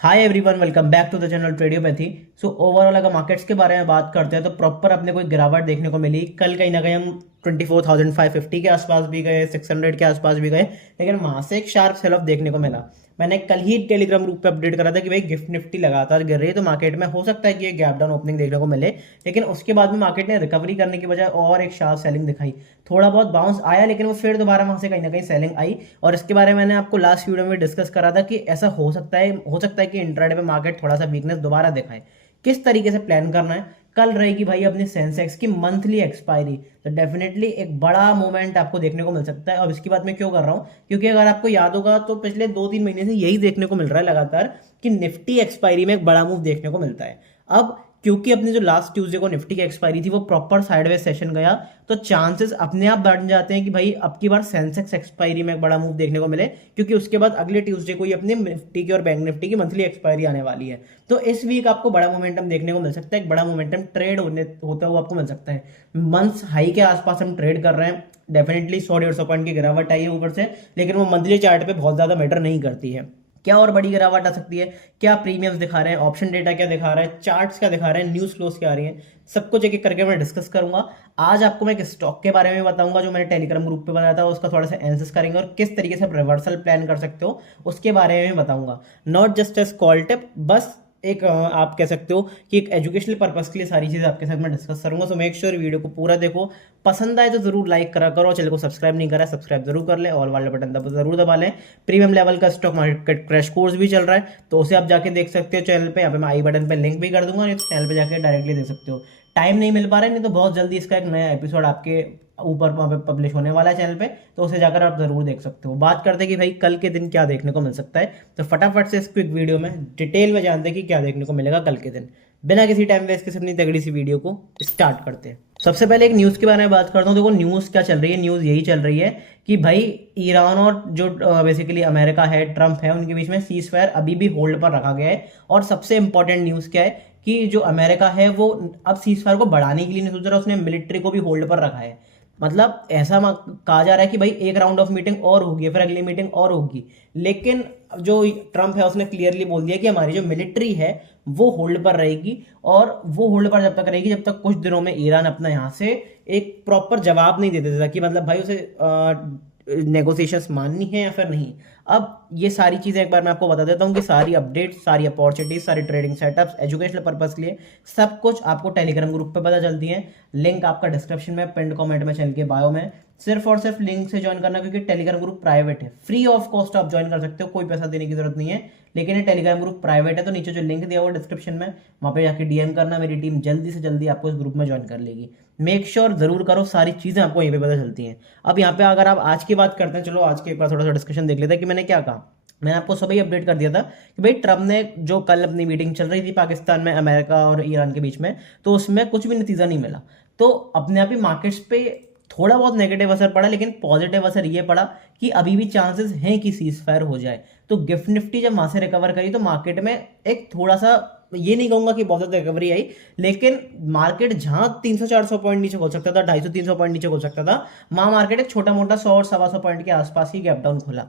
Hi everyone, welcome back to the channel tradeopathy. So overall अगर markets के बारे में बात करते हैं तो प्रॉपर अपने कोई गिरावट देखने को मिली। कल कहीं ना कहीं हम 24,550 के आसपास भी गए, 600 के आसपास भी गए, लेकिन वहां से एक शार्प सेल ऑफ देखने को मिला। मैंने कल ही टेलीग्राम ग्रुप पे अपडेट करा था कि भाई गिफ्ट निफ्टी लगातार गिर रही है, तो मार्केट में हो सकता है कि ये गैप डाउन ओपनिंग देखने को मिले, लेकिन उसके बाद में मार्केट ने रिकवरी करने की बजाय और एक शार्प सेलिंग दिखाई। थोड़ा बहुत बाउंस आया, लेकिन वो फिर दोबारा वहां से कहीं ना कहीं सेलिंग आई। और इसके बारे में मैंने आपको लास्ट वीडियो में डिस्कस करा था कि ऐसा हो सकता है कि इंट्राडे पे मार्केट थोड़ा सा वीकनेस दोबारा दिखाए। किस तरीके से प्लान करना है? कल रहेगी भाई अपनी सेंसेक्स की मंथली एक्सपायरी, तो डेफिनेटली एक बड़ा मूवमेंट आपको देखने को मिल सकता है। और इसकी बात मैं क्यों कर रहा हूं, क्योंकि अगर आपको याद होगा तो पिछले 2-3 महीने से यही देखने को मिल रहा है लगातार कि निफ्टी एक्सपायरी में एक बड़ा मूव देखने को मिलता है। अब क्योंकि अपनी जो लास्ट ट्यूसडे को निफ्टी की एक्सपायरी थी वो प्रॉपर साइडवेज सेशन गया, तो चांसेस अपने आप बढ़ जाते हैं कि भाई अब की बार सेंसेक्स एक्सपायरी में एक बड़ा मूव देखने को मिले, क्योंकि उसके बाद अगले ट्यूसडे को ही अपने निफ्टी की और बैंक निफ्टी की मंथली एक्सपायरी आने वाली है। तो इस वीक आपको बड़ा मोमेंटम देखने को मिल सकता है, एक बड़ा मोमेंटम ट्रेड होता हुआ आपको मिल सकता है। मंथ्स हाई के आसपास हम ट्रेड कर रहे हैं। डेफिनेटली 100-150 पॉइंट की गिरावट आई है ऊपर से, लेकिन वो मंथली चार्ट पे बहुत ज्यादा मैटर नहीं करती है। क्या और बड़ी गिरावट आ सकती है? क्या प्रीमियम्स दिखा रहे हैं, ऑप्शन डेटा क्या दिखा रहा है, चार्ट्स क्या दिखा रहे हैं, न्यूज फ्लोस क्या आ रही हैं, सब कुछ एक एक करके मैं डिस्कस करूंगा। आज आपको मैं एक स्टॉक के बारे में बताऊंगा जो मैंने टेलीग्राम ग्रुप पे बताया था, उसका थोड़ा सा एनालिसिस करेंगे और किस तरीके से आप रिवर्सल प्लान कर सकते हो उसके बारे में बताऊंगा। Not just S call tip, बस एक आप कह सकते हो कि एक एजुकेशनल पर्पस के लिए सारी चीज़ आपके साथ मैं डिस्कस करूंगा। सो मेक श्योर वीडियो को पूरा देखो, पसंद आए तो जरूर लाइक करा करो, चैनल को सब्सक्राइब नहीं करा सब्सक्राइब जरूर कर ले, ऑल वाले बटन जरूर दबा लें। प्रीमियम लेवल का स्टॉक मार्केट क्रैश कोर्स भी चल रहा है, तो उसे आप जाके देख सकते हो चैनल पे। यहाँ पे मैं आई बटन पे लिंक भी कर दूंगा, नहीं तो चैनल पे जाके डायरेक्टली देख सकते हो। टाइम नहीं मिल पा रहा है, नहीं तो बहुत जल्दी इसका एक नया एपिसोड आपके ऊपर वहाँ पे पब्लिश होने वाला है चैनल पे, तो उसे जाकर आप जरूर देख सकते हो। बात करते हैं कि भाई कल के दिन क्या देखने को मिल सकता है, तो फटाफट से इस क्विक वीडियो में डिटेल में जानते हैं कि क्या देखने को मिलेगा कल के दिन। बिना किसी टाइम वेस्ट के अपनी तगड़ी सी वीडियो को स्टार्ट करते हैं। सबसे पहले एक न्यूज़ के बारे में बात करता हूँ। देखो न्यूज़ क्या चल रही है, न्यूज़ यही चल रही है कि भाई ईरान और जो बेसिकली अमेरिका है, ट्रंप है, उनके बीच में सीज फायर अभी भी होल्ड पर रखा गया है। और सबसे इंपॉर्टेंट न्यूज़ क्या है कि जो अमेरिका है वो अब सीज फायर को बढ़ाने के लिए नहीं सोच रहा, उसने मिलिट्री को भी होल्ड पर रखा है। मतलब ऐसा कहा जा रहा है कि भाई एक राउंड ऑफ मीटिंग और होगी, फिर अगली मीटिंग और होगी, लेकिन जो ट्रंप है उसने क्लियरली बोल दिया कि हमारी जो मिलिट्री है वो होल्ड पर रहेगी। और वो होल्ड पर जब तक रहेगी जब तक कुछ दिनों में ईरान अपना यहाँ से एक प्रॉपर जवाब नहीं दे देता कि मतलब भाई उसे नेगोशिएशंस माननी है या फिर नहीं। अब ये सारी चीज़ें एक बार मैं आपको बता देता हूँ कि सारी अपडेट्स, सारी अपॉर्चुनिटीज, सारी ट्रेडिंग सेटअप्स, एजुकेशनल पर्पस के लिए सब कुछ आपको टेलीग्राम ग्रुप पे पता चलती है। लिंक आपका डिस्क्रिप्शन में, पिंड कमेंट में, चैनल के बायो में। सिर्फ और सिर्फ लिंक से ज्वाइन करना, क्योंकि टेलीग्राम ग्रुप प्राइवेट है, फ्री ऑफ कॉस्ट आप ज्वाइन कर सकते हो, कोई पैसा देने की जरूरत नहीं है। लेकिन ये टेलीग्राम ग्रुप प्राइवेट है, तो नीचे जो लिंक दिया हुआ डिस्क्रिप्शन में, वहाँ पे जाके डीएम करना, मेरी टीम जल्दी से जल्दी आपको इस ग्रुप में ज्वाइन कर लेगी। मेक श्योर जरूर करो, सारी चीज़ें आपको यहीं पे पता चलती हैं। अब यहाँ पे अगर आप आज की बात करते हैं, चलो आज के एक बार थोड़ा सा डिस्कशन देख लेते हैं कि मैंने क्या कहा। मैंने आपको सुबह अपडेट कर दिया था कि भाई ट्रम्प ने जो कल अपनी मीटिंग चल रही थी पाकिस्तान में, अमेरिका और ईरान के बीच में, तो उसमें कुछ भी नतीजा नहीं मिला। तो अपने आप ही मार्केट्स पे थोड़ा बहुत नेगेटिव असर पड़ा, लेकिन पॉजिटिव असर ये पड़ा कि अभी भी चांसेस हैं कि सीज फायर हो जाए। तो गिफ्ट निफ्टी जब वहां से रिकवर करी तो मार्केट में एक थोड़ा सा, ये नहीं कहूंगा कि बहुत ज्यादा रिकवरी आई, लेकिन मार्केट जहां 300-400 पॉइंट नीचे खोल सकता था, 250-300 पॉइंट नीचे खोल सकता था, वहां मार्केट एक छोटा मोटा 100-125 पॉइंट के आसपास ही गैप डाउन खोला।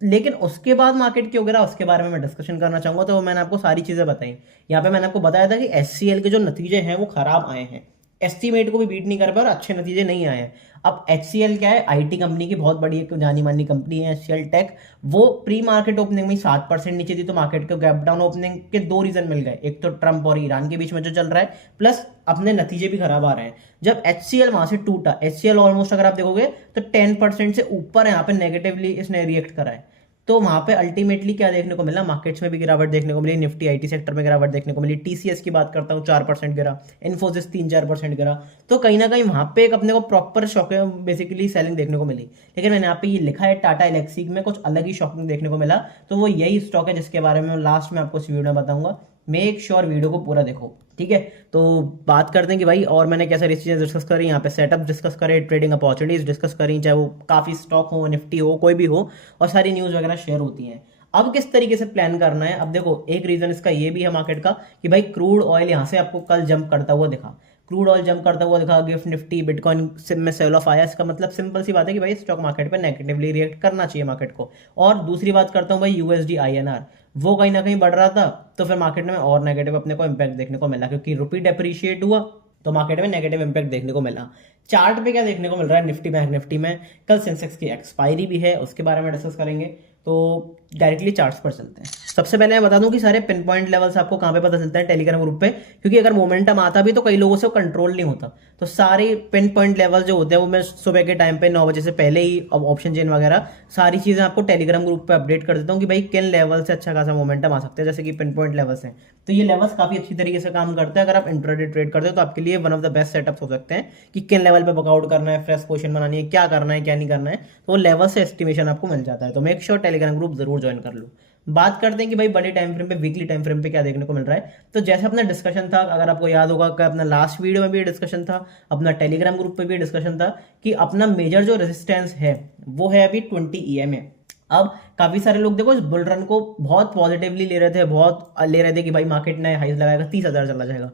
लेकिन उसके बाद मार्केट क्यों गिरा उसके बारे में मैं डिस्कशन करना चाहूंगा। तो मैंने आपको सारी चीजें बताई। यहाँ पे मैंने आपको बताया था कि एचसीएल के जो नतीजे हैं वो खराब आए हैं, एस्टीमेट को भी बीट नहीं कर पाए और अच्छे नतीजे नहीं आए हैं। अब एचसीएल क्या है, आईटी कंपनी की बहुत बड़ी एक जानी मानी कंपनी है एचसीएल टेक। वो प्री मार्केट ओपनिंग में 7% नीचे थी, तो मार्केट को गैप डाउन ओपनिंग के दो रीजन मिल गए, एक तो ट्रंप और ईरान के बीच में जो चल रहा है, प्लस अपने नतीजे भी खराब आ रहे हैं। जब एचसीएल वहां से टूटा, एचसीएल ऑलमोस्ट अगर आप देखोगे तो 10% से ऊपर यहाँ पे नेगेटिवली इसने रिएक्ट करा है। तो वहां पे अल्टीमेटली क्या देखने को मिला, मार्केट्स में भी गिरावट देखने को मिली, निफ्टी आईटी सेक्टर में गिरावट देखने को मिली। टीसीएस की बात करता हूँ 4% गिरा, इन्फोसिस 3-4% गिरा। तो कहीं ना कहीं वहां पे एक अपने को प्रॉपर शॉक बेसिकली सेलिंग देखने को मिली। लेकिन मैंने यहाँ पे ये लिखा है टाटा एलेक्सी में कुछ अलग ही शॉकिंग देखने को मिला, तो वो यही स्टॉक है जिसके बारे में लास्ट में आपको इस वीडियो में बताऊंगा। मेक श्योर वीडियो को पूरा देखो, ठीक है। तो बात करते हैं कि भाई और मैंने क्या सारी चीज़ें डिस्कस करी, यहाँ पे सेटअप डिस्कस करे, ट्रेडिंग अपॉर्चुनिटीज डिस्कस करी, चाहे वो काफ़ी स्टॉक हो, निफ्टी हो, कोई भी हो, और सारी न्यूज़ वगैरह शेयर होती हैं। अब किस तरीके से प्लान करना है, अब देखो एक रीजन इसका ये भी है मार्केट का कि भाई क्रूड ऑयल यहाँ से आपको कल जंप करता हुआ दिखा। क्रूड ऑयल जंप करता हुआ दिखा, गिफ्ट निफ्टी बिटकॉइन में सेल ऑफ आया, इसका मतलब सिंपल सी बात है कि भाई स्टॉक मार्केट पे नेगेटिवली रिएक्ट करना चाहिए मार्केट को। और दूसरी बात करता हूँ भाई यूएसडी आईएनआर, वो कहीं ना कहीं बढ़ रहा था तो फिर मार्केट में और नेगेटिव अपने को इम्पैक्ट देखने को मिला, क्योंकि रुपी डेप्रिशिएट हुआ तो मार्केट में नेगेटिव इम्पैक्ट देखने को मिला। चार्ट पे क्या देखने को मिल रहा है निफ्टी बैंक निफ्टी में, कल सेंसेक्स की एक्सपायरी भी है, उसके बारे में डिस्कस करेंगे। तो डायरेक्टली चार्ट्स पर चलते हैं। सबसे पहले मैं बता दूं कि सारे पिन पॉइंट लेवल्स आपको कहाँ पे पता चलता है, टेलीग्राम ग्रुप पे, क्योंकि अगर मोमेंटम आता भी तो कई लोगों से कंट्रोल नहीं होता। तो सारे पिन पॉइंट लेवल जो होते हैं वो मैं सुबह के टाइम पे 9 बजे से पहले ही ऑप्शन चेन वगैरह सारी चीजें आपको टेलीग्राम ग्रुप पे अपडेट कर देता हूँ कि भाई किन लेवल से अच्छा खासा मोमेंटम आ सकते हैं, जैसे कि पिन पॉइंट लेवल्स हैं। तो ये लेवल्स काफी अच्छी तरीके से काम करते हैं। अगर आप इंट्राडे ट्रेड करते हो तो आपके लिए one of the best setups हो सकते हैं कि किन लेवल पे वर्कआउट करना है, फ्रेश पोजीशन बनानी है, क्या करना है क्या नहीं करना है, तो वो लेवल से एस्टिमेशन आपको मिल जाता है। तो मेक श्योर टेलीग्राम ग्रुप जरूर ज्वाइन कर लो। बात करते हैं कि भाई बड़े टाइम फ्रेम पे, वीकली टाइम फ्रेम पे क्या देखने को मिल रहा है। तो जैसे अपना डिस्कशन था, अगर आपको याद होगा कि अपना लास्ट वीडियो में भी डिस्कशन था, अपना टेलीग्राम ग्रुप पे भी डिस्कशन था कि अपना मेजर जो रेजिस्टेंस है वो है अभी 20 EMA। अब काफी सारे लोग देखो इस बुल रन को बहुत पॉजिटिवली ले रहे थे, बहुत ले रहे थे कि भाई मार्केट नए हाइज लगाएगा, 30,000 चला जाएगा।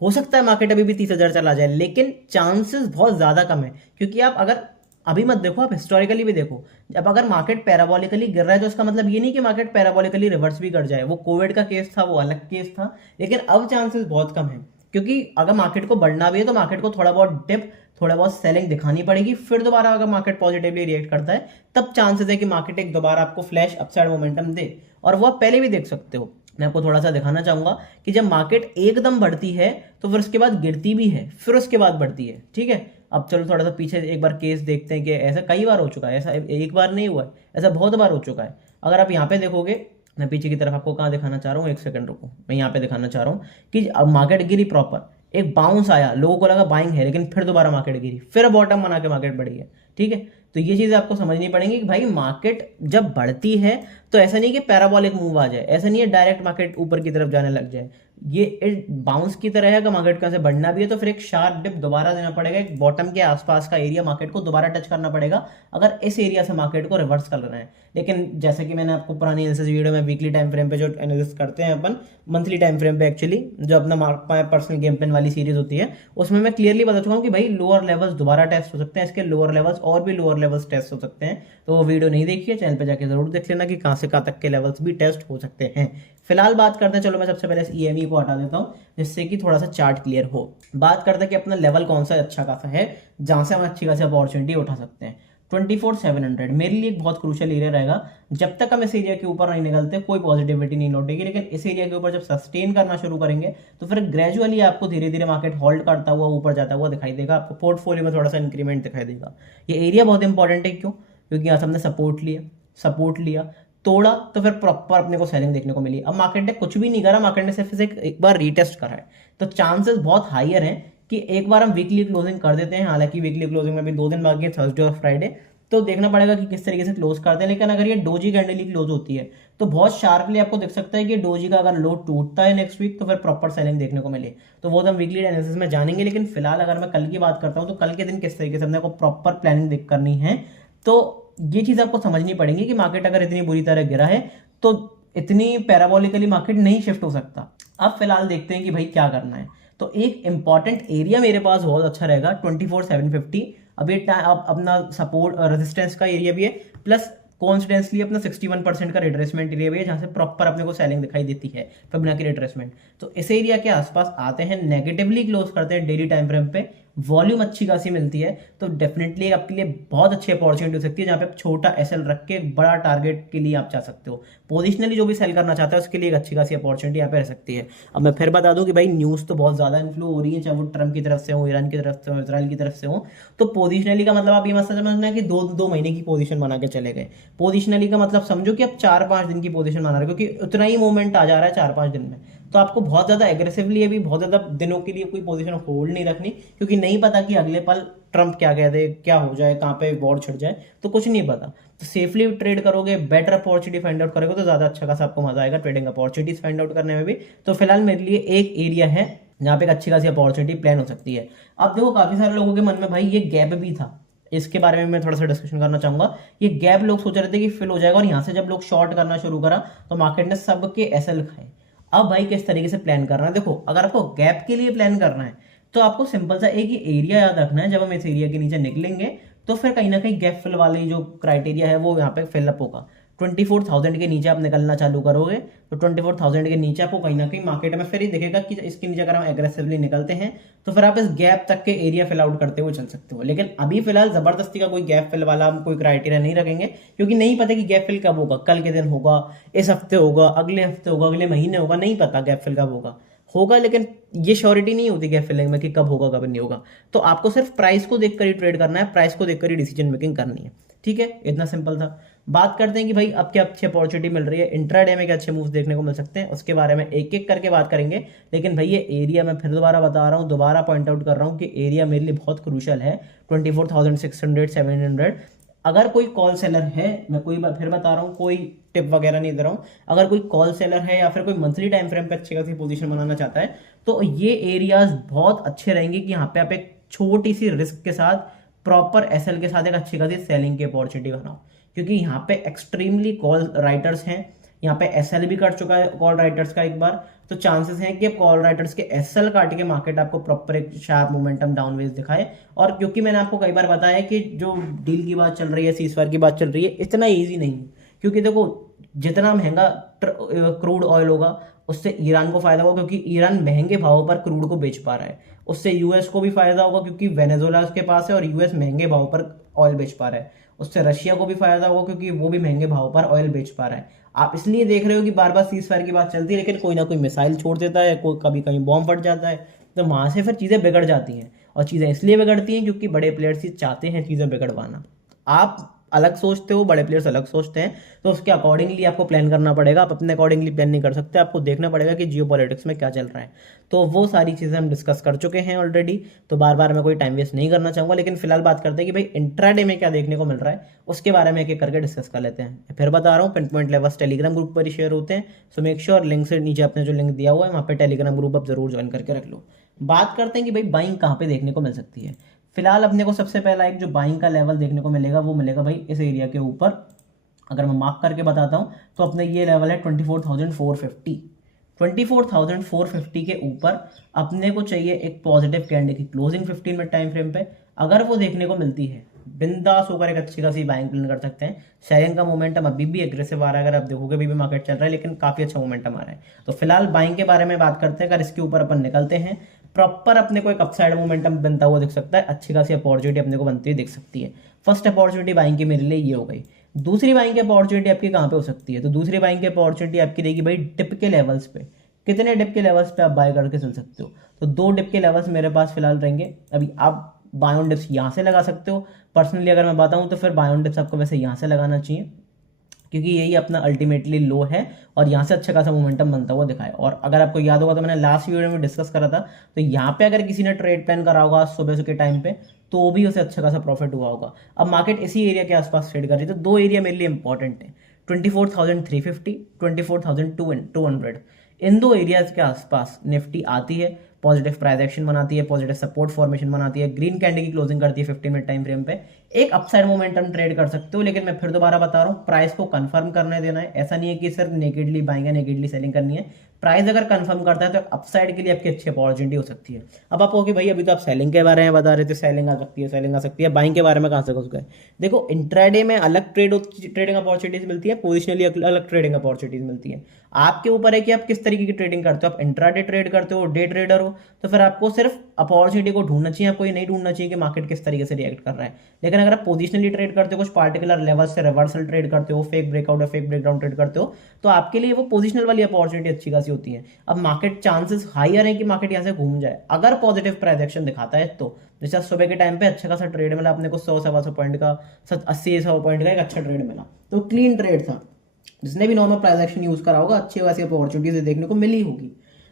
हो सकता है मार्केट अभी भी 30,000 चला जाए, लेकिन चांसेस बहुत ज्यादा कम है, क्योंकि आप अगर अभी मत देखो, आप हिस्टोरिकली भी देखो, जब अगर मार्केट पैराबोलिकली गिर रहा है तो इसका मतलब ये नहीं कि मार्केट पैराबोलिकली रिवर्स भी कर जाए। वो कोविड का केस था, वो अलग केस था, लेकिन अब चांसेस बहुत कम है, क्योंकि अगर मार्केट को बढ़ना भी है तो मार्केट को थोड़ा बहुत डिप, थोड़ा बहुत सेलिंग दिखानी पड़ेगी, फिर दोबारा अगर मार्केट पॉजिटिवली रिएक्ट करता है तब चांसेस है कि मार्केट एक दोबारा आपको फ्लैश अपसाइड मोमेंटम दे। और वो आप पहले भी देख सकते हो। मैं आपको थोड़ा सा दिखाना चाहूंगा कि जब मार्केट एकदम बढ़ती है तो फिर उसके बाद गिरती भी है, फिर उसके बाद बढ़ती है। ठीक है, अब चलो थोड़ा सा पीछे एक बार केस देखते हैं कि ऐसा कई बार हो चुका है, ऐसा एक बार नहीं हुआ है, ऐसा बहुत बार हो चुका है। अगर आप यहाँ पे देखोगे, मैं पीछे की तरफ आपको कहाँ दिखाना चाह रहा हूँ, एक सेकंड रुको, मैं यहाँ पे दिखाना चाह रहा हूँ कि अब मार्केट गिरी प्रॉपर, एक बाउंस आया, लोगों को लगा बाइंग है, लेकिन फिर दोबारा मार्केट गिरी, फिर बॉटम बना के मार्केट बढ़ी है। ठीक है, तो ये चीजें आपको समझनी पड़ेंगी कि भाई मार्केट जब बढ़ती है तो ऐसा नहीं कि पैराबोलिक मूव आ जाए, ऐसा नहीं है डायरेक्ट मार्केट ऊपर की तरफ जाने लग जाए। ये बाउंस की तरह है कि मार्केट का से बढ़ना भी है तो फिर एक शार्प डिप दोबारा देना पड़ेगा, एक बॉटम के आसपास का एरिया मार्केट को दोबारा टच करना पड़ेगा अगर इस एरिया से मार्केट को रिवर्स करना है। लेकिन जैसे कि मैंने आपको पुरानी एनालिसिस वीडियो में वीकली टाइम फ्रेम पे जो एनालिसिस करते हैं अपन, मंथली टाइम फ्रेम पे एक्चुअली जो अपना पर्सनल गेम प्लान वाली सीरीज होती है, उसमें मैं क्लियरली बता चुका हूँ कि भाई लोअर लेवल्स दोबारा टेस्ट हो सकते हैं, इसके लोअर लेवल्स और भी लोअर लेवल्स टेस्ट हो सकते हैं। तो वो वीडियो नहीं देखिए, चैनल पे जाके जरूर देख लेना कि कहाँ से कहाँ तक के लेवल्स भी टेस्ट हो सकते हैं। फिलहाल बात करते हैं, चलो मैं सबसे पहले इस EME को हटा देता हूँ जिससे कि थोड़ा सा चार्ट क्लियर हो। बात करते हैं कि अपना लेवल कौन सा अच्छा खासा है जहां से हम अच्छी खासी अपॉर्चुनिटी उठा सकते हैं। 24,700 मेरे लिए एक बहुत क्रूशियल एरिया रहेगा। जब तक हम इस एरिया के ऊपर नहीं निकलते कोई पॉजिटिविटी नहीं लौटेगी, लेकिन इस एरिया के ऊपर जब सस्टेन करना शुरू करेंगे तो फिर ग्रेजुअली आपको धीरे धीरे मार्केट होल्ड करता हुआ ऊपर जाता हुआ दिखाई देगा, आपको पोर्टफोलियो में थोड़ा सा इंक्रीमेंट दिखाई देगा। ये एरिया बहुत इंपॉर्टेंट है, क्यों? क्योंकि यहाँ से हमने सपोर्ट लिया तोड़ा तो फिर प्रॉपर अपने को सेलिंग देखने को मिली। अब मार्केट ने कुछ भी नहीं करा, मार्केट ने सिर्फ एक बार रीटेस्ट करा है, तो चांसेस बहुत हाइयर हैं कि एक बार हम वीकली क्लोजिंग कर देते हैं। हालांकि वीकली क्लोजिंग में भी 2 दिन बाकी है, थर्सडे और फ्राइडे, तो देखना पड़ेगा कि किस तरीके से क्लोज करते हैं। लेकिन अगर ये डोजी कैंडल क्लोज होती है तो बहुत शार्पली आपको दिख सकता है कि डोजी का अगर लो टूटता है नेक्स्ट वीक तो फिर प्रॉपर सेलिंग देखने को मिले। तो वो तो हम वीकली एनालिसिस में जानेंगे, लेकिन फिलहाल अगर मैं कल की बात करता हूँ तो कल के दिन किस तरीके से हमने को प्रॉपर प्लानिंग करनी है, तो ये चीज आपको समझनी पड़ेगी कि मार्केट अगर इतनी बुरी तरह गिरा है तो इतनी पैराबोलिकली मार्केट नहीं शिफ्ट हो सकता। अब फिलहाल देखते हैं कि भाई क्या करना है। तो एक इंपॉर्टेंट एरिया मेरे पास बहुत अच्छा रहेगा 24,750। अब ये अपना सपोर्ट रेजिस्टेंस का एरिया भी है, प्लस कॉन्स्टेंसली अपना 61% का रिट्रेसमेंट एरिया भी है जहां से प्रॉपर अपने को सेलिंग दिखाई देती है फिबोनाची रिट्रेसमेंट। तो इस एरिया के आसपास आते हैं, नेगेटिवली क्लोज करते हैं डेली टाइम फ्रेम पे, वॉल्यूम अच्छी खासी मिलती है, तो डेफिनेटली आपके लिए बहुत अच्छी अपॉर्चुनिटी हो सकती है जहां पे आप छोटा एसएल रख के बड़ा टारगेट के लिए आप जा सकते हो। पोजिशनली जो भी सेल करना चाहता है उसके लिए एक अच्छी खासी अपॉर्चुनिटी यहाँ पे रह सकती है। अब मैं फिर बता दूं कि भाई न्यूज़ तो बहुत ज़्यादा इन्फ्लू हो रही है, चाहे वो ट्रम्प की तरफ से हो, ईरान की तरफ से हो, इसराइल की तरफ से हो। तो पोजिशनली का मतलब आप ये मत समझना है कि 2 महीने की पोजीशन बना के चले गए। पोजिशनली का मतलब समझो कि आप 4-5 दिन की पोजीशन बना रहे हो, क्योंकि उतना ही मूवमेंट आ जा रहा है 4-5 दिन में। तो आपको बहुत ज्यादा एग्रेसिवली अभी बहुत ज्यादा दिनों के लिए कोई पोजीशन होल्ड नहीं रखनी, क्योंकि नहीं पता कि अगले पल ट्रम्प क्या कह दे, क्या हो जाए, कहाँ पे वॉर छिड़ जाए, तो कुछ नहीं पता। तो सेफली ट्रेड करोगे, बेटर अपॉर्चुनिटी फाइंड आउट करोगे तो ज्यादा अच्छा खासा आपको मजा आएगा ट्रेडिंग अपॉर्चुनिटीज फाइंड आउट करने में भी। तो फिलहाल मेरे लिए एक एरिया है जहाँ पे एक अच्छी खासी अपॉर्चुनिटी प्लान हो सकती है। अब देखो काफी सारे लोगों के मन में भाई ये गैप भी था, इसके बारे में मैं थोड़ा सा डिस्कशन करना चाहूंगा। ये गैप लोग सोच रहे थे कि फिल हो जाएगा, और यहाँ से जब लोग शॉर्ट करना शुरू करा तो मार्केट ने सबके एसएल खाए। अब भाई किस तरीके से प्लान करना है, देखो अगर आपको गैप के लिए प्लान करना है तो आपको सिंपल सा एक ही एरिया याद रखना है, जब हम इस एरिया के नीचे निकलेंगे तो फिर कहीं ना कहीं गैप फिल वाली जो क्राइटेरिया है वो यहाँ पे फिलअप होगा। 24,000 के नीचे आप निकलना चालू करोगे तो 24,000 के नीचे आपको कहीं ना कहीं मार्केट में फिर ही दिखेगा कि इसके नीचे अगर हम एग्रेसिवली निकलते हैं तो फिर आप इस गैप तक के एरिया फिल आउट करते हुए चल सकते हो। लेकिन अभी फिलहाल जबरदस्ती का कोई गैप फिल वाला हम कोई क्राइटेरिया नहीं रखेंगे, क्योंकि नहीं पता कि गैप फिल कब होगा, कल के दिन होगा, इस हफ्ते होगा, अगले हफ्ते होगा, अगले महीने होगा, नहीं पता गैप फिल कब होगा। लेकिन ये श्योरिटी नहीं होती गैप फिलिंग में कि कब होगा कब नहीं होगा। तो आपको सिर्फ प्राइस को देखकर ही ट्रेड करना है, प्राइस को देखकर ही डिसीजन मेकिंग करनी है। ठीक है, इतना सिंपल था। बात करते हैं कि भाई अब क्या अच्छी अपॉर्चुनिटी मिल रही है, इंट्राडे में क्या अच्छे मूव्स देखने को मिल सकते हैं, उसके बारे में एक एक करके बात करेंगे। लेकिन भाई ये एरिया मैं फिर दोबारा बता रहा हूँ, दोबारा पॉइंट आउट कर रहा हूँ कि एरिया मेरे लिए बहुत क्रूशल है, 24,600 700। अगर कोई कॉल सेलर है, मैं कोई फिर बता रहा हूँ, कोई टिप वगैरह नहीं दे रहा हूँ, अगर कोई कॉल सेलर है या फिर कोई मंथली टाइम फ्रेम पे अच्छी खासी पोजीशन बनाना चाहता है तो ये एरियाज बहुत अच्छे रहेंगे कि यहाँ पे आप एक छोटी सी रिस्क के साथ प्रॉपर एसएल के साथ एक अच्छी खासी सेलिंग की अपॉर्चुनिटी बनाओ। क्योंकि यहाँ पे एक्सट्रीमली कॉल राइटर्स हैं, यहाँ पे एसएल भी कट चुका है कॉल राइटर्स का एक बार, तो चांसेस हैं कि कॉल राइटर्स के एसएल काट के मार्केट आपको प्रॉपर एक शार्प मोमेंटम डाउनवेज दिखाए। और क्योंकि मैंने आपको कई बार बताया कि जो डील की बात चल रही है, सीजफायर की बात चल रही है, इतना ईजी नहीं है। क्योंकि देखो जितना महंगा क्रूड ऑयल होगा उससे ईरान को फायदा होगा, क्योंकि ईरान महंगे भावों पर क्रूड को बेच पा रहा है। उससे यूएस को भी फायदा होगा क्योंकि वेनेजुएला उसके पास है और यूएस महंगे भाव पर ऑयल बेच पा रहा है। उससे रशिया को भी फायदा होगा क्योंकि वो भी महंगे भाव पर ऑयल बेच पा रहा है। आप इसलिए देख रहे हो कि बार बार सीज फायर की बात चलती है, लेकिन कोई ना कोई मिसाइल छोड़ देता है, कोई कभी कहीं बॉम्ब फट जाता है, तो वहां से फिर चीजें बिगड़ जाती हैं। और चीजें इसलिए बिगड़ती हैं क्योंकि बड़े प्लेयर्स ही चाहते हैं चीजें बिगड़वाना। आप अलग सोचते हो, बड़े प्लेयर्स अलग सोचते हैं, तो उसके अकॉर्डिंगली आपको प्लान करना पड़ेगा। आप अपने अकॉर्डिंगली प्लान नहीं कर सकते, आपको देखना पड़ेगा कि जियो पॉलिटिक्स में क्या चल रहा है। तो वो सारी चीज़ें हम डिस्कस कर चुके हैं ऑलरेडी, तो बार बार मैं कोई टाइम वेस्ट नहीं करना चाहूँगा। लेकिन फिलहाल बात करते हैं कि भाई इंट्राडे में क्या देखने को मिल रहा है, उसके बारे में एक एक करके डिस्कस कर लेते हैं। फिर बता रहा हूँ pin point levels Telegram group पर ही शेयर होते हैं, सो मेक श्योर लिंक से नीचे अपने जो लिंक दिया हुआ है वहाँ पर टेलीग्राम ग्रुप आप जरूर ज्वाइन करके रख लो। बात करते हैं कि भाई बाइंग कहाँ पे देखने को मिल सकती है। फिलहाल अपने को सबसे पहला एक जो बाइंग का लेवल देखने को मिलेगा वो मिलेगा भाई इस एरिया के ऊपर। अगर मैं मार्क करके बताता हूं तो अपने ये लेवल है 24,450। 24,450 के ऊपर अपने को चाहिए एक पॉजिटिव कैंडल की क्लोजिंग 15 मिनट टाइम फ्रेम पे। अगर वो देखने को मिलती है, बिंदास होकर एक अच्छी खासी बाइंग प्लान कर सकते हैं। सेलिंग का मोमेंटम अभी भी एग्रेसिव आ रहा है, अगर आप देखोगे अभी भी मार्केट चल रहा है, लेकिन काफी अच्छा मोमेंटम आ रहा है। तो फिलहाल बाइंग के बारे में बात करते हैं। अगर इसके ऊपर अपन निकलते हैं, प्रॉपर अपने को एक अपसाइड मोमेंटम बनता हुआ दिख सकता है, अच्छी खासी अपॉर्चुनिटी अपने को बनती हुई दिख सकती है। फर्स्ट अपॉर्चुनिटी बाइंग की मेरे लिए ये हो गई। दूसरी बाइंग की अपॉर्चुनिटी आपकी कहाँ पे हो सकती है, तो दूसरी बाइंग की अपॉर्चुनिटी आपकी रहेगी भाई डिप के लेवल्स पे। कितने डिप के लेवल्स पे आप बाय करके चल सकते हो, तो 2 डिप के लेवल्स मेरे पास फिलहाल रहेंगे। अभी आप बाय ऑन डिप्स यहाँ से लगा सकते हो। पर्सनली अगर मैं बताऊँ तो फिर बाय ऑन डिप्स आपको वैसे यहाँ से लगाना चाहिए, क्योंकि यही अपना अल्टीमेटली लो है और यहाँ से अच्छा खासा मोमेंटम बनता हुआ दिखाए। और अगर आपको याद होगा तो मैंने लास्ट वीडियो में डिस्कस करा था, तो यहाँ पे अगर किसी ने ट्रेड प्लान करा होगा सुबह के टाइम पे तो भी उसे अच्छा खासा प्रॉफिट हुआ होगा। अब मार्केट इसी एरिया के आसपास ट्रेड कर रही है, तो 2 एरिया मेरे लिए इंपॉर्टेंट है, 24,350, 24,200। इन 2 एरियाज के आसपास निफ्टी आती है, पॉजिटिव प्राइस एक्शन बनाती है, पॉजिटिव सपोर्ट फॉर्मेशन बनाती है, ग्रीन कैंडल की क्लोजिंग करती है 15 मिनट टाइम फ्रेम पे, एक अपसाइड मोमेंटम ट्रेड कर सकते हो। लेकिन मैं फिर दोबारा बता रहा हूँ, प्राइस को कंफर्म करने देना है। ऐसा नहीं है कि सिर्फ नेकेडली बाइंग या नेकेडली सेलिंग करनी है। प्राइस अगर कंफर्म करता है तो अपसाइड के लिए आपकी अच्छी अपॉर्चुनिटी हो सकती है। अब आप कहोगे भाई अभी तो आप सेलिंग के बारे में बता रहे थे, सेलिंग आ सकती है, सेलिंग आ सकती है, बाइंग के बारे में कहाँ से घुस गए। देखो इंट्राडे में अलग ट्रेडिंग अपॉर्चुनिटीज मिलती है, पोजिशनली अलग ट्रेडिंग अपॉर्चुनिटीज मिलती है। आपके ऊपर है कि आप किस तरीके की ट्रेडिंग करते हो। आप इंट्राडे ट्रेड करते हो, डे ट्रेडर हो, तो फिर आपको सिर्फ अपॉर्चुनिटी को ढूंढना चाहिए, आपको ये नहीं ढूंढना चाहिए कि मार्केट किस तरीके से रिएक्ट कर रहा है। लेकिन अगर आप पोजिशनली ट्रेड करते हो, कुछ पार्टिकुलर लेवल से रिवर्सल ट्रेड करते हो, फेक ब्रेकआउट या फेक ब्रेकडाउन ट्रेड करते हो, तो आपके लिए वो पोजिशनल वाली अपॉर्चुनिटी अच्छी खासी होती है। अब मार्केट चांसेस हाईयर है कि मार्केट यहाँ से घूम जाए अगर पॉजिटिव प्राइस एक्शन दिखाता है तो। जैसे सुबह के टाइम पे अच्छा खासा ट्रेड मिला अपने को, 100-125 पॉइंट का, 80-100 पॉइंट का एक अच्छा ट्रेड मिला, तो क्लीन ट्रेड था। जिसने भी नॉर्मल प्राइस एक्शन यूज करा होगा, अच्छी वैसी अपॉर्चुनिटीज देखने को मिली होगी।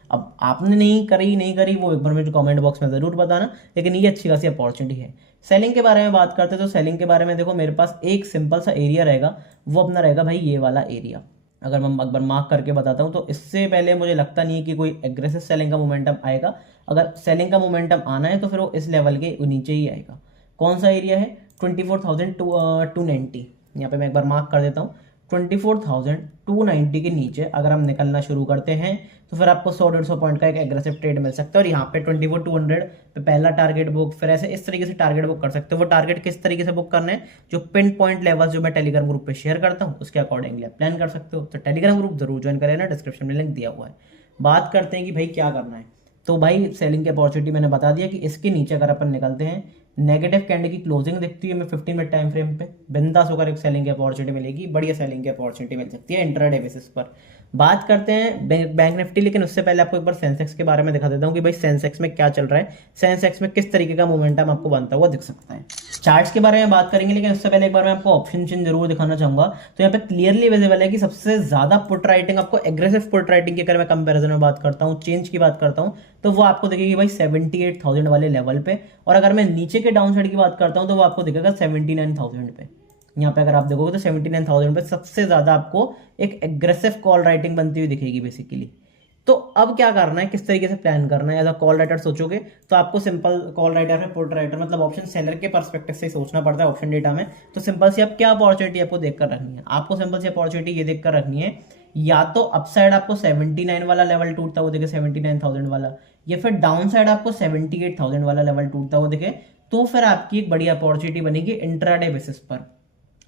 अब आपने नहीं करी वो एक बार में कमेंट बॉक्स में जरूर बताना, लेकिन ये अच्छी खासी अपॉर्चुनिटी है। सेलिंग के बारे में बात करते हैं तो सेलिंग के बारे में देखो मेरे पास एक सिंपल सा एरिया रहेगा, वो अपना रहेगा भाई ये वाला एरिया। अगर मैं एक बार मार्क करके बताता हूँ तो इससे पहले मुझे लगता नहीं है कि कोई एग्रेसिव सेलिंग का मोमेंटम आएगा। अगर सेलिंग का मोमेंटम आना है तो फिर वो इस लेवल के नीचे ही आएगा। कौन सा एरिया है, 24,290। यहाँ पे मैं एक बार मार्क कर देता हूँ, 24,000 290 के नीचे अगर हम निकलना शुरू करते हैं तो फिर आपको 100-150 पॉइंट का एक एग्रेसिव ट्रेड मिल सकता है। और यहाँ पे 24,200 पे पहला टारगेट बुक, फिर ऐसे इस तरीके से टारगेट बुक कर सकते हो। वो टारगेट किस तरीके से बुक करना है, जो पिन पॉइंट लेवल जो मैं टेलीग्राम ग्रुप पे शेयर करता हूँ उसके अकॉर्डिंगली आप प्लान कर सकते हो। तो टेलीग्राम ग्रुप जरूर ज्वाइन करें ना, डिस्क्रिप्शन में लिंक दिया हुआ है। बात करते हैं कि भाई क्या करना है। तो भाई सेलिंग की अपॉर्चुनिटी मैंने बता दिया कि इसके नीचे अगर अपन निकलते हैं, नेगेटिव कैंडल की क्लोजिंग दिखती है, मैं 15 मिनट टाइम फ्रेम पे बिंदास होकर एक सेलिंग की अपॉर्चुनिटी मिलेगी, बढ़िया सेलिंग की अपॉर्चुनिटी मिल सकती है इंट्राडे बेसिस पर। बात करते हैं बैंक निफ्टी, लेकिन उससे पहले आपको एक बार सेंसेक्स के बारे में दिखा देता हूँ कि भाई सेंसेक्स में क्या चल रहा है, सेंसेक्स में किस तरीके का मोमेंटम आपको बनता हुआ दिख सकता है। चार्ट्स के बारे में बात करेंगे, लेकिन उससे पहले एक बार मैं आपको ऑप्शन चेन जरूर दिखाना चाहूंगा। तो यहाँ पे क्लियरली विजिबल है कि सबसे ज्यादा पुट राइटिंग आपको एग्रेसिव पुट राइटिंग की अगर मैं कंपेरिजन में बात करता हूँ, चेंज की बात करता हूँ, तो वो आपको दिखेगी भाई 78,000 वाले लेवल पे। और अगर मैं नीचे के डाउन साइड की बात करता हूँ तो वो आपको दिखेगा 79,000 पे। यहाँ पे अगर आप देखोगे तो 79,000 पे सबसे ज्यादा आपको एक एग्रेसिव कॉल राइटिंग बनती हुई दिखेगी बेसिकली। तो अब क्या करना है, किस तरीके से प्लान करना है, एज अ कॉल राइटर सोचोगे तो आपको सिंपल कॉल राइटर है, पुट राइटर मतलब ऑप्शन सेलर के पर्सपेक्टिव से सोचना पड़ता है ऑप्शन डेटा में। तो सिंपल सी अब क्या अपॉर्चुनिटी आपको देखकर रखनी है, आपको सिंपल सी अपॉर्चुनिटी ये देखकर रखनी है, या तो अपसाइड आपको 79 वाला लेवल टूटता हुआ दिखे 79,000 वाला, या फिर डाउन साइड आपको 78,000 वाला लेवल टूटता हुआ दिखे, तो फिर आपकी एक बड़ी अपॉर्चुनिटी बनेगी इंट्राडे बेसिस पर।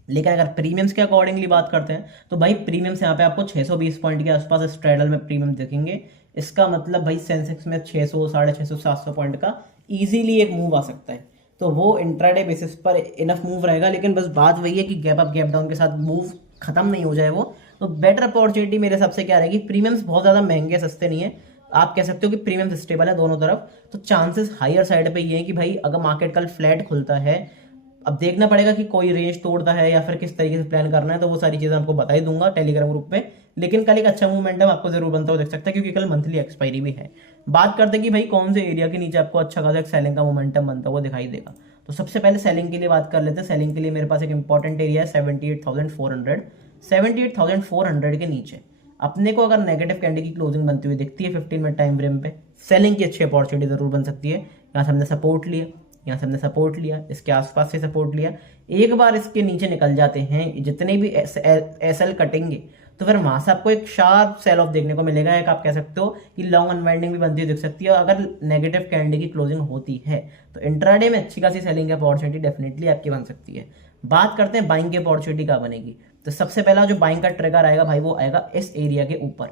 लेकिन अगर प्रीमियम्स के अकॉर्डिंगली बात करते हैं तो भाई प्रीमियम्स यहाँ पे आपको 620 पॉइंट के आसपास स्ट्रेडल में प्रीमियम देखेंगे। इसका मतलब भाई सेंसेक्स में 600, 650, 700 पॉइंट का इजीली एक मूव आ सकता है। तो वो इंट्राडे बेसिस पर इनफ मूव रहेगा, लेकिन बस बात वही है कि गैप अप गैप डाउन के साथ मूव खत्म नहीं हो जाए वो। तो बेटर अपॉर्चुनिटी मेरे हिसाब से क्या रहेगी, प्रीमियम्स बहुत ज्यादा महंगे सस्ते नहीं है, आप कह सकते हो कि प्रीमियम स्टेबल है दोनों तरफ। तो चांसेस हायर साइड पे ये है कि भाई अगर मार्केट कल फ्लैट खुलता है, अब देखना पड़ेगा कि कोई रेंज तोड़ता है या फिर किस तरीके से प्लान करना है, तो वो सारी चीजें आपको बता ही दूंगा टेलीग्राम ग्रुप पे। लेकिन कल एक अच्छा मोमेंटम आपको जरूर बनता हुआ देख सकता है, क्योंकि कल मंथली एक्सपायरी भी है। बात करते हैं कि भाई कौन से एरिया के नीचे आपको अच्छा खासा एक सेलिंग का मोमेंटम बनता हुआ दिखाई देगा। तो सबसे पहले सेलिंग के लिए बात कर लेते हैं। सेलिंग के लिए मेरे पास एक इंपॉर्टेंट एरिया है 78,400। 78,400 के नीचे अपने को अगर नेगेटिव कैंडल की क्लोजिंग बनती हुई दिखती है 15 मिनट टाइम फ्रेम पे, सेलिंग की अच्छी अपॉर्चुनिटी जरूर बन सकती है। यहाँ से हमने सपोर्ट लिया, यहाँ से हमने सपोर्ट लिया, इसके आसपास से सपोर्ट लिया, एक बार इसके नीचे निकल जाते हैं, जितने भी एसएल कटेंगे तो फिर वहां से आपको एक शार्प सेल ऑफ देखने को मिलेगा। एक आप कह सकते हो कि लॉन्ग अनवाइंडिंग भी बनती हुई दिख सकती है। अगर नेगेटिव कैंडल की क्लोजिंग होती है तो इंट्राडे में अच्छी खासी सेलिंग की अपॉर्चुनिटी डेफिनेटली आपकी बन सकती है। बात करते हैं बाइंग की अपॉर्चुनिटी कहाँ बनेगी। तो सबसे पहला जो बाइंग का ट्रिगर आएगा भाई, वो आएगा इस एरिया के ऊपर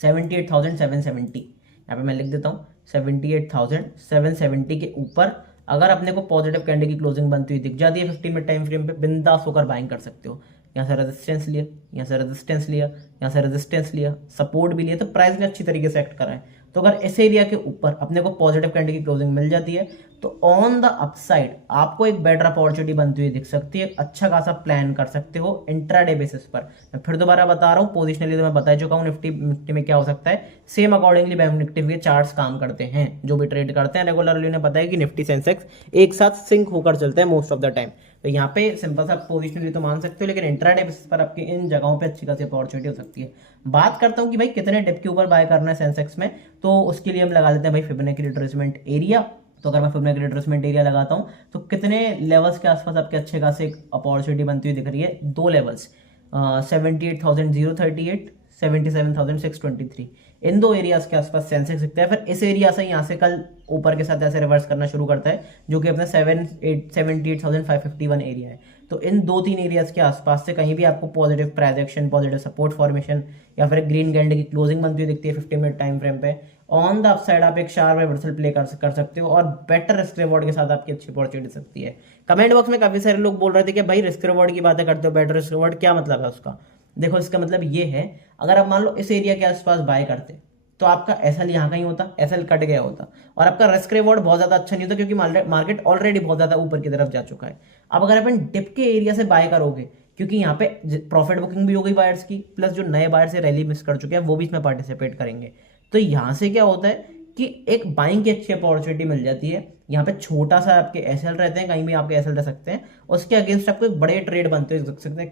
78,770। यहाँ पे मैं लिख देता हूँ 78,770 के ऊपर अगर अपने को पॉजिटिव कैंडल की क्लोजिंग बनती हुई दिख जाती है 15 मिनट टाइम फ्रेम पे, बिंदास होकर बाइंग कर सकते हो। यहाँ से रेजिस्टेंस लिया, यहाँ से रेजिस्टेंस लिया, यहाँ से रेजिस्टेंस लिया, सपोर्ट भी लिया, तो प्राइस ने अच्छी तरीके से एक्ट करा है। तो अगर इस एरिया के ऊपर अपने को पॉजिटिव कैंडल की क्लोजिंग मिल जाती है तो ऑन द अपसाइड आपको एक बेटर अपॉर्चुनिटी बनती हुई दिख सकती है, अच्छा खासा प्लान कर सकते हो इंट्राडे बेसिस पर। मैं फिर दोबारा बता रहा हूँ, पोजिशनली तो मैं बता चुका हूँ निफ्टी में क्या हो सकता है, सेम अकॉर्डिंगली बैंक निफ्टी के चार्ट्स काम करते हैं। जो भी ट्रेड करते हैं रेगुलरली उन्हें पता है कि निफ्टी सेंसेक्स एक साथ सिंक होकर चलते हैं मोस्ट ऑफ द टाइम। तो यहाँ पे सिंपल सा पोजिशनली तो मान सकते हो, लेकिन इंट्राडे बेसिस पर आपकी इन जगहों पे अच्छी खासी अपॉर्चुनिटी हो सकती है। बात करता हूँ कि भाई कितने डिप के ऊपर बाय करना है सेंसेक्स में, तो उसके लिए हम लगा लेते हैं भाई फिबोनाची रिट्रेसमेंट एरिया। तो अगर मैं फिबोनाची रिट्रेसमेंट एरिया लगाता हूँ तो कितने लेवल्स के आसपास आपके अच्छे खासे अपॉर्चुनिटी बनती हुई दिख रही है, दो लेवल्स 78,038, 77,623, इन दो एरियाज के आसपास सेंसेक्स दिखता है। फिर इस एरिया से यहाँ से कल ऊपर के साथ ऐसे रिवर्स करना शुरू करता है, जो कि अपना 78,551 एरिया है। तो इन दो तीन एरियाज के आसपास से कहीं भी आपको positive price action, positive support formation या फिर ग्रीन कैंडल की क्लोजिंग बनती हुई दिखती है 15 मिनट टाइम फ्रेम पे, ऑन द अपसाइड आप एक शार्प रिवर्सल प्ले कर सकते हो और बेटर रिस्क रिवॉर्ड के साथ आपकी अच्छी अपॉर्चुनिटी सकती है। कमेंट बॉक्स में काफी सारे लोग बोल रहे थे कि भाई रिस्क रिवॉर्ड की बातें करते हो, बेटर रिस्क रिवॉर्ड क्या मतलब है उसका। देखो इसका मतलब ये है, अगर आप मान लो इस एरिया के आसपास बाय करते तो आपका एसएल यहाँ कहीं होता, एसएल कट गया होता और आपका रिस्क रिवॉर्ड बहुत ज्यादा अच्छा नहीं होता, क्योंकि मार्केट ऑलरेडी बहुत ज्यादा ऊपर की तरफ जा चुका है। अब अगर अपन डिप के एरिया से बाय करोगे, क्योंकि यहाँ पे प्रॉफिट बुकिंग भी हो गई बायर्स की, प्लस जो नए बायर्स से रैली मिस कर चुके हैं वो भी इसमें पार्टिसिपेट करेंगे, तो यहाँ से क्या होता है कि एक बाइंग की अच्छी अपॉर्चुनिटी मिल जाती है। यहाँ पे छोटा सा आपके एसएल रहते हैं, कहीं भी आपके एसएल रह सकते हैं, उसके अगेंस्ट आपको एक बड़े ट्रेड बनते हुए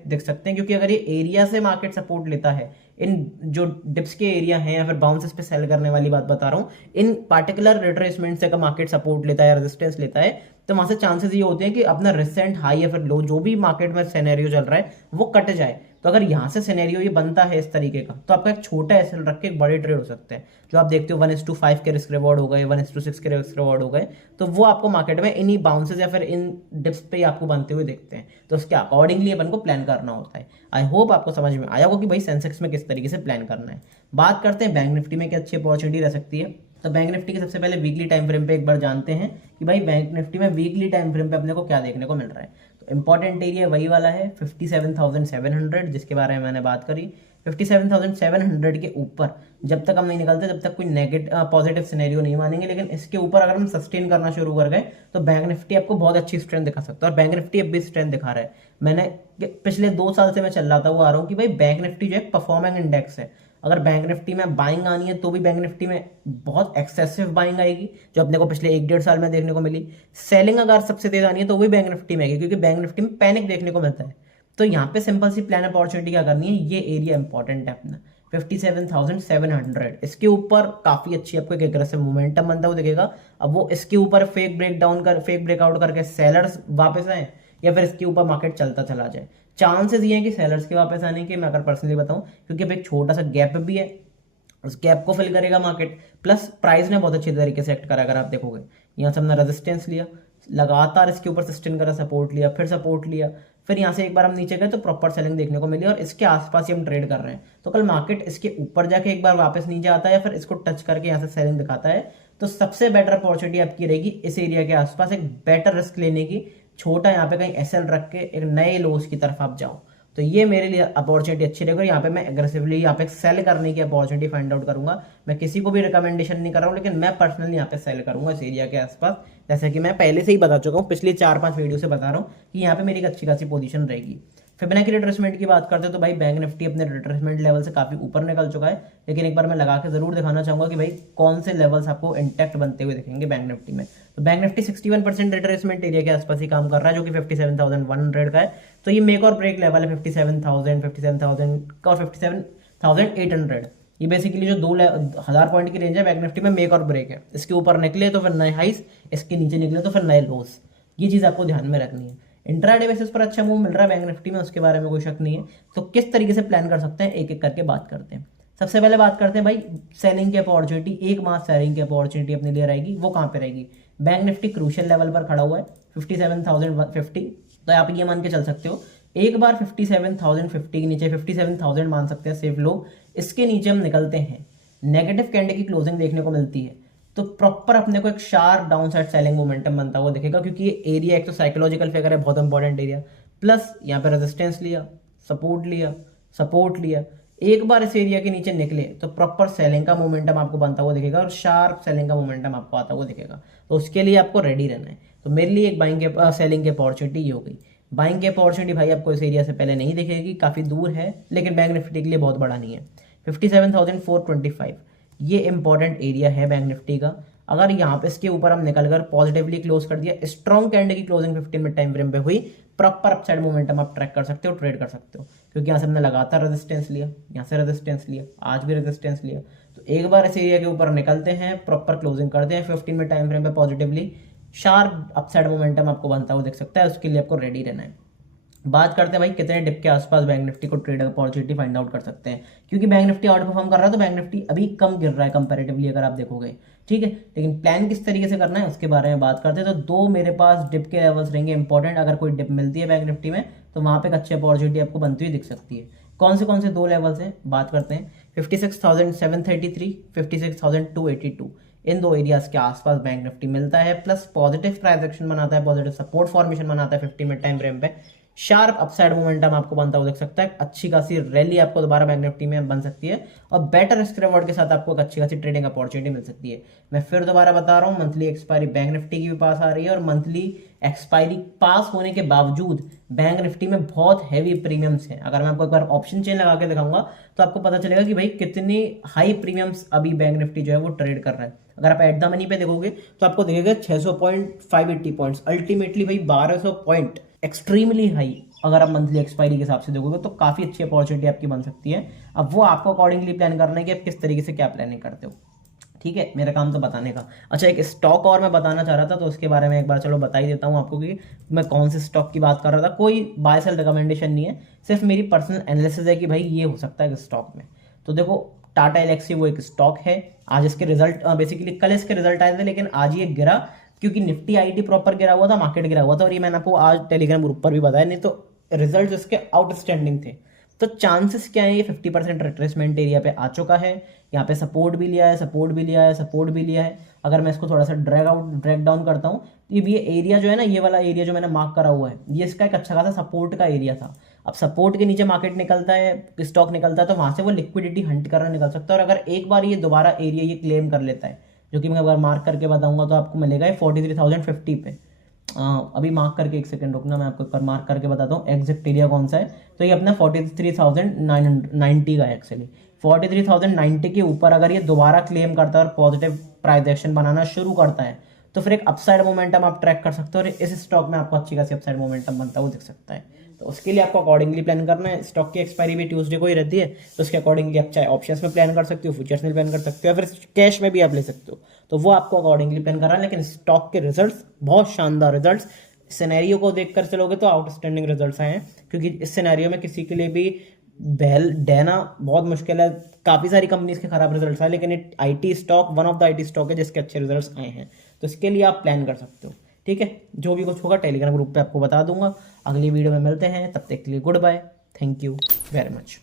दिख सकते हैं, क्योंकि अगर ये एरिया से मार्केट सपोर्ट लेता है, इन जो डिप्स के एरिया हैं या फिर बाउंसेस पे सेल करने वाली बात बता रहा हूँ, इन पार्टिकुलर रिट्रेसमेंट से अगर मार्केट सपोर्ट लेता है या रेजिस्टेंस लेता है, तो वहां से चांसेस ये होते हैं कि अपना रिसेंट हाई या फिर लो जो भी मार्केट में सिनेरियो चल रहा है वो कट जाए। तो अगर यहाँ से सिनेरियो ये बनता है इस तरीके का, तो आपका एक छोटा एसएल रख के एक बड़े ट्रेड हो सकते हैं। जो आप देखते हो 1:5 के रिस्क रिवॉर्ड हो गए, 1:6 के रिस्क रिवॉर्ड हो गए, तो वो आपको मार्केट में इन्हीं बाउंसेस या फिर इन डिप्स पे ही आपको बनते हुए देखते हैं। तो उसके अकॉर्डिंगली अपन को प्लान करना होता है। आई होप आपको समझ में आया होगा कि भाई सेंसेक्स में किस तरीके से प्लान करना है। बात करते हैं बैंक निफ्टी में क्या अच्छी अपॉर्चुनिटी रह सकती है। तो बैंक निफ्टी के सबसे पहले वीकली टाइम फ्रेम पे एक बार जानते हैं कि भाई बैंक निफ्टी में वीकली टाइम फ्रेम पे अपने को क्या देखने को मिल रहा है। तो इंपॉर्टेंट एरिया वही वाला है 57,700, जिसके बारे में मैंने बात करी। 57,700 के ऊपर जब तक हम नहीं निकलते तब तक कोई नेगेटिव पॉजिटिव सिनेरियो नहीं मानेंगे, लेकिन इसके ऊपर अगर हम सस्टेन करना शुरू कर गए तो बैंक निफ्टी आपको बहुत अच्छी स्ट्रेंथ दिखा सकता है। और बैंक निफ्टी अब भी स्ट्रेंथ दिखा रहा है। मैंने पिछले 2 साल से मैं चल रहा था वो आ रहा हूँ कि भाई बैंक निफ्टी जो है परफॉर्मिंग इंडेक्स है। अगर बैंक निफ्टी में बाइंग आनी है तो भी बैंक निफ्टी में बहुत एक्सेसिव बाइंग आएगी, जो अपने को पिछले 1-1.5 साल में देखने को मिली। सेलिंग अगर सबसे तेज आनी है तो वही बैंक निफ्टी में आएगी, क्योंकि बैंक निफ्टी में पैनिक देखने को मिलता है। तो यहाँ पे सिंपल सी प्लान अपॉर्चुनिटी क्या करनी है, ये एरिया इंपॉर्टेंट है अपना 57,700। इसके ऊपर काफी अच्छी आपको एक एग्रेसिव मोमेंटम बनता हुआ दिखेगा। अब वो इसके ऊपर फेक ब्रेकआउट करके सेलर्स वापस आए या फिर इसके ऊपर मार्केट चलता चला जाए। चांसेस ये हैं कि सेलर्स के वापस आने के, मैं अगर पर्सनली बताऊं, क्योंकि अब एक छोटा सा गैप भी है, उस गैप को फिल करेगा मार्केट। प्लस प्राइस ने बहुत अच्छी तरीके से एक्ट करा, अगर आप देखोगे यहाँ से हमने रेजिस्टेंस लिया, लगातार इसके ऊपर सस्टेन करा, सपोर्ट लिया, फिर सपोर्ट लिया, फिर यहाँ से एक बार हम नीचे गए तो प्रॉपर सेलिंग देखने को मिली और इसके आसपास ही हम ट्रेड कर रहे हैं। तो कल मार्केट इसके ऊपर जाके एक बार वापस नीचे आता है या फिर इसको टच करके यहाँ से सेलिंग दिखाता है, तो सबसे बेटर अपॉर्चुनिटी आपकी रहेगी इस एरिया के आसपास एक बेटर रिस्क लेने की। छोटा यहाँ पे कहीं एसएल रख के एक नए लोस की तरफ आप जाओ, तो ये मेरे लिए अपॉर्चुनिटी अच्छी रहेगी। यहाँ पे मैं एग्रेसिवली यहाँ पे सेल करने की अपॉर्चुनिटी फाइंड आउट करूंगा। मैं किसी को भी रिकमेंडेशन नहीं कर रहा हूँ, लेकिन मैं पर्सनली यहाँ पे सेल करूंगा इस एरिया के आसपास। जैसे कि मैं पहले से ही बता चुका हूँ, पिछले 4-5 वीडियो से बता रहा हूँ कि यहाँ पे मेरी एक अच्छी खासी पोजीशन रहेगी। फिबोनाची रिट्रेसमेंट की बात करते हैं तो भाई बैंक निफ्टी अपने रिट्रेसमेंट लेवल से काफी ऊपर निकल चुका है, लेकिन एक बार मैं लगा के जरूर दिखाना चाहूंगा कि भाई कौन से लेवल्स आपको इंटैक्ट बनते हुए दिखेंगे बैंक निफ्टी में। तो बैंक निफ्टी 61% रिट्रेसमेंट एरिया के आसपास ही काम कर रहा है, जो कि 57,100 का है। तो ये मेक और ब्रेक लेवल है 57,000 का और 57,800। ये बेसिकली जो 2,000 पॉइंट की रेंज है बैंक निफ्टी में मेक और ब्रेक है। इसके ऊपर निकले तो फिर नए हाइस, इसके नीचे निकले तो फिर नए लोस। ये चीज आपको ध्यान में रखनी है। इंट्राडे बेसिस पर अच्छा मूव मिल रहा है बैंक निफ्टी में, उसके बारे में कोई शक नहीं है। तो किस तरीके से प्लान कर सकते हैं, एक एक करके बात करते हैं। सबसे पहले बात करते हैं भाई सेलिंग की अपॉर्चुनिटी। एक मास सेलिंग की अपॉर्चुनिटी अपने लिए रहेगी, वो कहाँ पे रहेगी। बैंक निफ्टी क्रूशियल लेवल पर खड़ा हुआ है 57,050। तो आप ये मान के चल सकते हो एक बार 57,050 के नीचे 57,000 मान सकते हैं सेफ लो। इसके नीचे हम निकलते हैं, नेगेटिव कैंडल की क्लोजिंग देखने को मिलती है, तो प्रॉपर अपने को एक sharp down side selling momentum बनता हुआ दिखेगा, क्योंकि ये एरिया एक तो साइकोलॉजिकल फिगर है, बहुत इंपॉर्टेंट एरिया। प्लस यहाँ पे रेजिस्टेंस लिया, सपोर्ट लिया, सपोर्ट लिया, एक बार इस एरिया के नीचे निकले तो प्रॉपर सेलिंग का मोमेंटम आपको बनता हुआ दिखेगा और शार्प सेलिंग का मोमेंटम आपको आता हुआ दिखेगा। तो उसके लिए आपको रेडी रहना है। तो मेरे लिए एक बाइंग के सेलिंग की अपॉर्चुनिटी ये हो गई। बाइंग की अपॉर्चुनिटी भाई आपको इस एरिया से पहले नहीं दिखेगी, काफी दूर है, लेकिन बैंक निफ्टी के लिए बहुत बड़ा नहीं है। 57,425 ये इंपॉर्टेंट एरिया है बैंक निफ्टी का। अगर यहाँ पे इसके ऊपर हम निकलकर पॉजिटिवली क्लोज कर दिया, स्ट्रॉन्ग कैंडल की क्लोजिंग 15 मिनट टाइम फ्रेम पे हुई, प्रॉपर अपसाइड मोमेंटम आप ट्रैक कर सकते हो, ट्रेड कर सकते हो। क्योंकि यहाँ से हमने लगातार रेजिस्टेंस लिया, यहाँ से रेजिस्टेंस लिया, आज भी रेजिस्टेंस लिया। तो एक बार इस एरिया के ऊपर निकलते हैं, प्रॉपर क्लोजिंग करते हैं 15 मिनट टाइम फ्रेम पे पॉजिटिवली, शार्प अपसाइड मोमेंटम आपको बनता हुआ दिख सकता है। उसके लिए आपको रेडी रहना है। बात करते हैं भाई कितने डिप के आसपास बैंक निफ्टी को ट्रेड अपॉर्चुनिटी फाइंड आउट कर सकते हैं। क्योंकि बैंक निफ्टी आउट परफॉर्म कर रहा है तो बैंक निफ्टी अभी कम गिर रहा है कंपैरेटिवली, अगर आप देखोगे, ठीक है। लेकिन प्लान किस तरीके से करना है उसके बारे में बात करते हैं। तो दो मेरे पास डिप के लेवल्स रहेंगे इंपॉर्टेंट। अगर कोई डिप मिलती है बैंक निफ्टी में तो वहां पे एक अच्छी अपॉर्चुनिटी आपको बनती हुई दिख सकती है। कौन से दो लेवल्स हैं बात करते हैं। 56,733, 56,282, इन दो एरियाज के आसपास बैंक निफ्टी मिलता है। प्लस पॉजिटिव प्राइस एक्शन बनाता है, पॉजिटिव सपोर्ट फॉर्मेशन बनाता है 15 मिनट टाइम फ्रेम पे, शार्प अपसाइड मोमेंटम आपको बनता हुआ देख सकता है। अच्छी खासी रैली आपको दोबारा बैंक निफ्टी में बन सकती है और बेटर रिस्क रिवॉर्ड के साथ आपको एक अच्छी खासी ट्रेडिंग अपॉर्चुनिटी मिल सकती है। मैं फिर दोबारा बता रहा हूँ, मंथली एक्सपायरी बैंक निफ्टी की भी पास आ रही है और मंथली एक्सपायरी पास होने के बावजूद बैंक निफ्टी में बहुत हैवी प्रीमियम्स हैं। अगर मैं आपको एक बार ऑप्शन चेन लगा के दिखाऊंगा तो आपको पता चलेगा कि भाई कितनी हाई प्रीमियम्स अभी बैंक निफ्टी जो है वो ट्रेड कर रहा है। अगर आप एट द मनी पे देखोगे तो आपको दिखेगा 600 पॉइंट 580 पॉइंट्स, अल्टीमेटली भाई 1200 पॉइंट, एक्सट्रीमली हाई। अगर आप मंथली एक्सपायरी के हिसाब से देखोगे तो काफी अच्छी अपॉर्चुनिटी आपकी बन सकती है। अब वो आपको अकॉर्डिंगली प्लान करना है कि आप किस तरीके से क्या प्लानिंग करते हो, ठीक है, मेरा काम तो बताने का। अच्छा, एक स्टॉक और मैं बताना चाह रहा था, तो उसके बारे में एक बार चलो बता ही देता हूँ आपको कि मैं कौन से स्टॉक की बात कर रहा था। कोई बाय सेल रिकमेंडेशन नहीं है, सिर्फ मेरी पर्सनल एनालिसिस है कि भाई ये हो सकता है इस स्टॉक में। तो देखो, टाटा एलेक्सी वो एक स्टॉक है। आज इसके रिजल्ट बेसिकली कल इसके रिजल्ट आए थे, लेकिन आज ये गिरा क्योंकि निफ्टी आईटी प्रॉपर गिरा हुआ था, मार्केट गिरा हुआ था, और ये मैंने आपको आज टेलीग्राम ग्रुप पर भी बताया, नहीं तो रिजल्ट इसके आउटस्टैंडिंग थे। तो चांसेस क्या है, ये 50% रिट्रेसमेंट एरिया पे आ चुका है। यहाँ पे सपोर्ट भी लिया है, सपोर्ट भी लिया है, सपोर्ट भी लिया है। अगर मैं इसको थोड़ा सा ड्रैग डाउन करता हूँ, तो ये एरिया जो है ना, ये वाला एरिया जो मैंने मार्क करा हुआ है, ये इसका एक अच्छा खासा सपोर्ट का एरिया था। अब सपोर्ट के नीचे मार्केट निकलता है, स्टॉक निकलता है, तो वहां से वो लिक्विडिटी हंट करना निकल सकता है। और अगर एक बार ये दोबारा एरिया ये क्लेम कर लेता है, जो कि मैं अगर मार्क करके बताऊंगा तो आपको मिलेगा 43,050 पे। अभी मार्क करके एक सेकंड रुकना, मैं आपको एक बार मार्क करके बताता हूँ एग्जैक्ट एरिया कौन सा है। तो ये अपना 43,990 का है एक्चुअली। 43,090 के ऊपर अगर ये दोबारा क्लेम करता है और पॉजिटिव प्राइस एक्शन बनाना शुरू करता है, तो फिर एक अपसाइड मोमेंटम आप ट्रैक कर सकते हो, और इस स्टॉक में आपको अच्छी खासी अपसाइड मोमेंटम बनता हुआ दिख सकता है। तो उसके लिए आपको अकॉर्डिंगली प्लान करना है। स्टॉक की एक्सपायरी भी ट्यूसडे को ही रहती है, तो उसके अकॉर्डिंगली आप चाहे ऑप्शंस में प्लान कर सकते हो, फ्यूचर्स में प्लान कर सकते हो, या फिर कैश में भी आप ले सकते हो। तो वो आपको अकॉर्डिंगली प्लान करना है। लेकिन स्टॉक के रिजल्ट्स बहुत शानदार रिजल्ट्स, सिनेरियो को देखकर चलोगे तो आउटस्टैंडिंग रिजल्ट्स आए हैं, क्योंकि इस सिनेरियो में किसी के लिए भी बैल देना बहुत मुश्किल है। काफ़ी सारी कंपनीज के खराब रिजल्ट्स आए, लेकिन IT stock one of the IT stock है जिसके अच्छे रिजल्ट्स आए हैं। तो इसके लिए आप प्लान कर सकते हो। ठीक है, जो भी कुछ होगा टेलीग्राम ग्रुप पे आपको बता दूंगा। अगली वीडियो में मिलते हैं, तब तक के लिए goodbye, thank you very much.